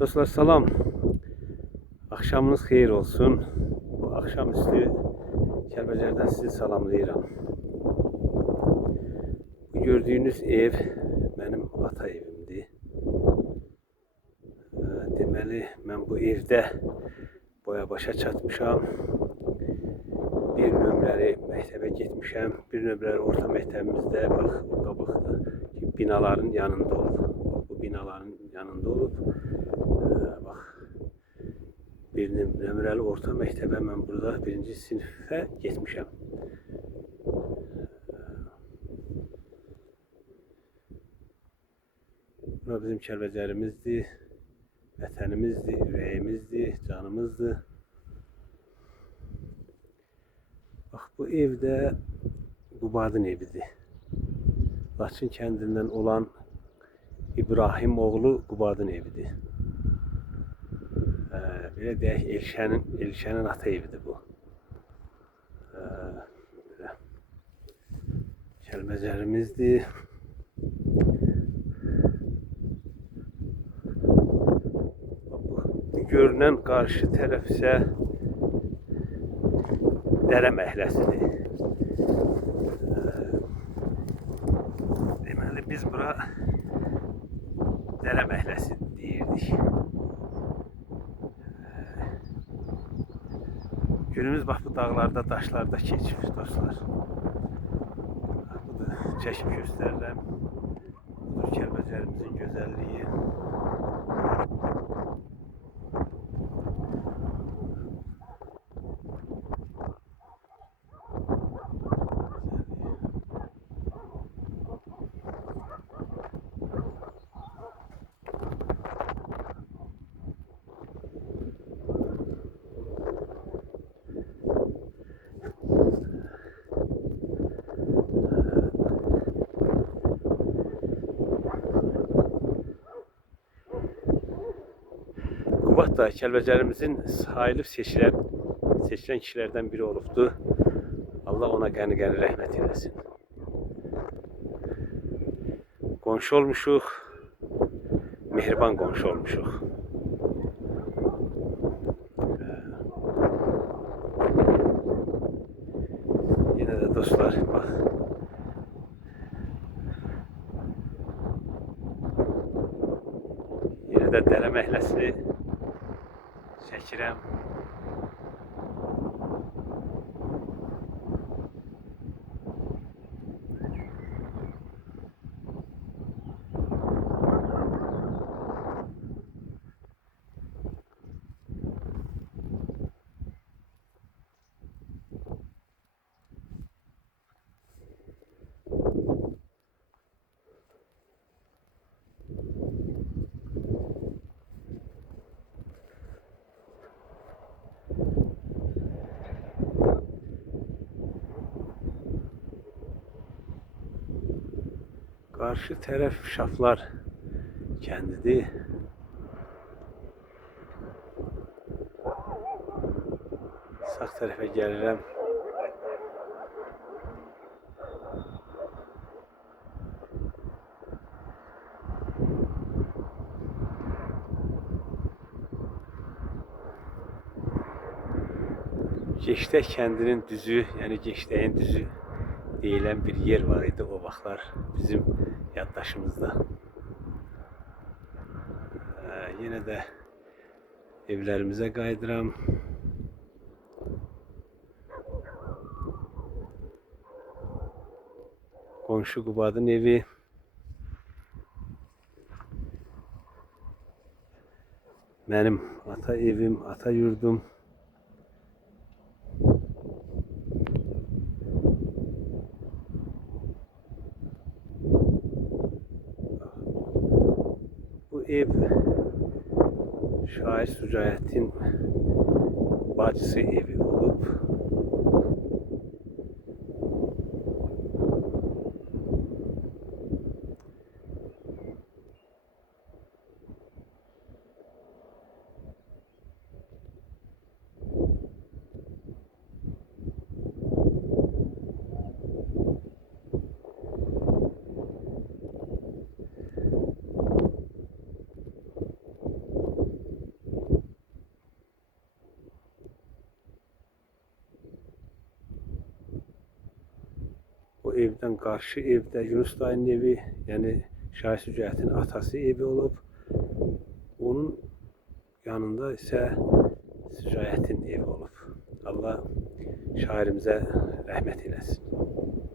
Dostlar salam. Akşamınız xeyir olsun. Bu akşamüstü Kəlbəcərdən sizi salamlayıram. Bu gördüyünüz ev benim ata evimdir. Deməli mən bu evdə boya başa çatmışam. Bir nömrəli məktəbə getmişəm. Bir nömrəli orta məktəbimizdə bax o qabaqda binaların yanında olub. Bu binaların yanında olub. Bax bir nömrəli orta məktəbə mən burada birinci sinifə getmişəm. Bura bizim Kəlbəcərimizdir, vətənimizdir, ürəyimizdir, canımızdır. Bax bu evdə Qubadın evidir. Laçın kəndindən olan İbrahim oğlu Qubadın evidir. Belə deyək, Elşənin ata evidir bu. Kəlbəcərimizdir. Bu görünən qarşı tərəf isə dərə məhləsidir. Deməli biz bura dərə məhləsi deyirdik. Günümüz bax bu dağlarda, daşlarda keçib dostlar. Budur çəkib göstərirəm. Budur Kəlbəcərimizin gözəlliyi. Qubad da Kəlbəcərimizin sayılıb seçilən kişilərdən biri olubdu. Allah ona qəni-qəni rəhmət eləsin. Qonşu olmuşuq, mehriban qonşu olmuşuq. Yine de dostlar bak. Yine de dərə məhləsini çəkirəm. Karşı tərəf Şaflar kəndidir. Sağ tərəfə gəlirəm. Geçdək kəndinin düzü, yəni Geçdəyin düzü deyilən bir yer var idi o vaxtlar bizim yaddaşımızda. Yine de evlərimize qayıdıram. Qonşu Qubadın evi. Mənim ata evim, ata yurdum. Bu ev Şair Sucayettin bacısı evi olub. evdən qarşı evdə Yunus dayının evi, yəni Şair Sücayətin atası evi olub. Onun yanında isə Sücayətin evi olub. Allah şairimizə rəhmət eləsin.